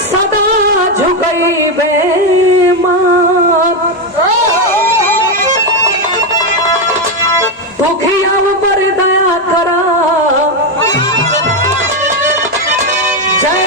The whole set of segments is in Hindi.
सदा झुकई बेमार दुखिया पर दया करा जय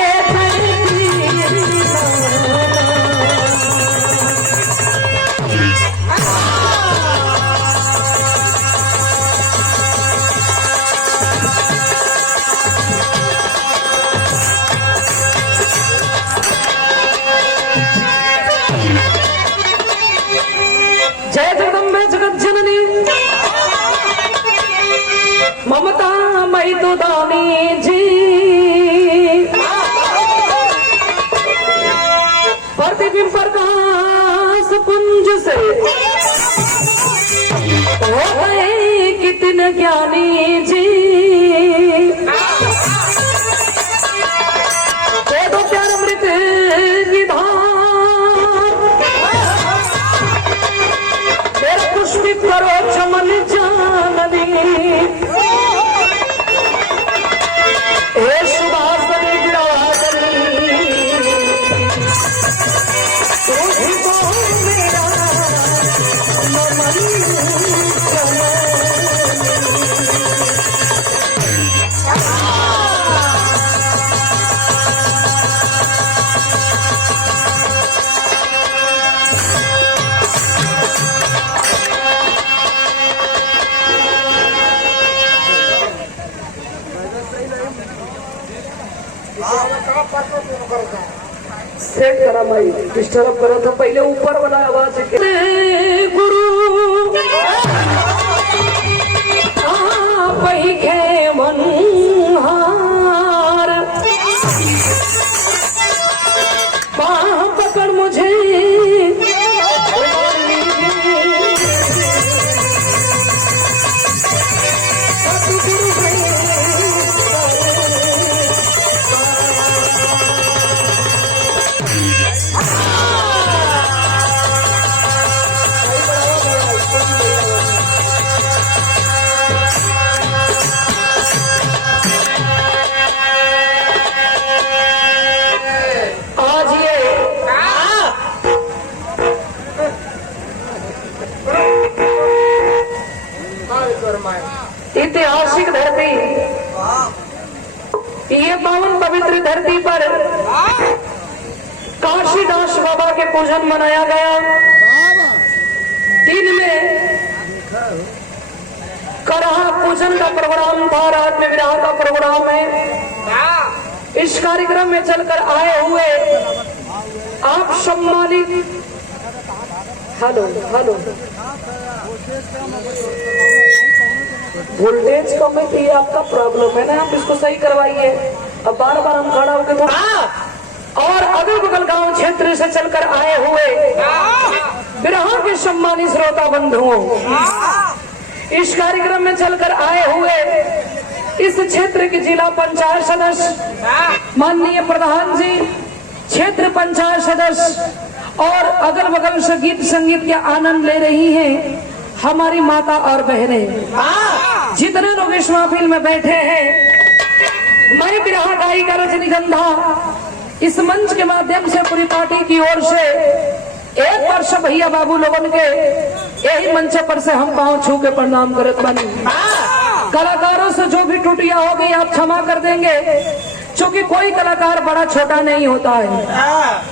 जय जगदम्बे जगत जननी ममता मई तो दानी जी प्रतिबिंब प्रकाश पुंज से हो गए कितने ज्ञानी जी दे दो प्यार अमृत पुष्पित करो चमन जाननी हे सुभाषनी विराजनी तुझको मेरा नमन सेट करा भाई डिस्टर्ब करा था पहले ऊपर वाला आवाज के गुरु आप ही के मनहार बाह पकड़ मुझे ऐतिहासिक धरती ये पावन पवित्र धरती पर काशीदास बाबा के पूजन मनाया गया। दिन में करहा पूजन का प्रोग्राम था, रात में विवाह का प्रोग्राम है। इस कार्यक्रम में चलकर आए हुए आप सम्मानित हेलो हेलो वोल्टेज कम है कि आपका प्रॉब्लम है ना, आप इसको सही करवाइए। अब बार बार हम खड़ा होकर थोड़ा और अगल बगल गांव क्षेत्र से चलकर आए हुए बिरहा के सम्मानित श्रोता बंधुओं, इस कार्यक्रम में चलकर आए हुए इस क्षेत्र के जिला पंचायत सदस्य माननीय प्रधान जी, क्षेत्र पंचायत सदस्य और अगल बगल से गीत संगीत के आनंद ले रही हैं हमारी माता और बहनें। जितने लोग इस महफिल में बैठे हैं, मैं बिरहा गायिका रजनीगंधा इस मंच के माध्यम से पूरी पार्टी की ओर से एक वर्ष भैया बाबू लोगों के यही मंच पर से हम पांव छू के प्रणाम करत बनी। कलाकारों से जो भी टूटियां हो गई आप क्षमा कर देंगे, क्योंकि कोई कलाकार बड़ा छोटा नहीं होता है,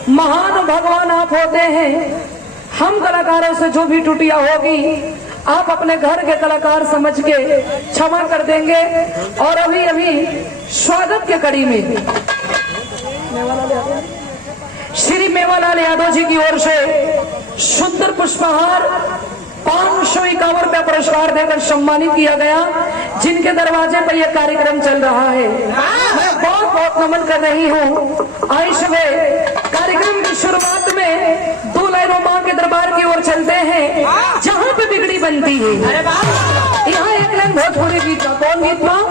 महान भगवान आप होते हैं। हम कलाकारों से जो भी टूटियां होगी आप अपने घर के कलाकार समझ के क्षमा कर देंगे। और अभी अभी स्वागत के कड़ी में श्री मेवालाल यादव जी की ओर से सुंदर पुष्पहार 551 रुपया पुरस्कार देकर सम्मानित किया गया, जिनके दरवाजे पर यह कार्यक्रम चल रहा है। मैं बहुत बहुत नमन कर रही हूँ। आइए सुबह कार्यक्रम की शुरुआत में 2 लाइनों मां के दरबार की ओर चलते हैं, जहाँ पे बिगड़ी बनती है। यहाँ एक लाइन भोजपुरी गीत का, कौन गीत मां?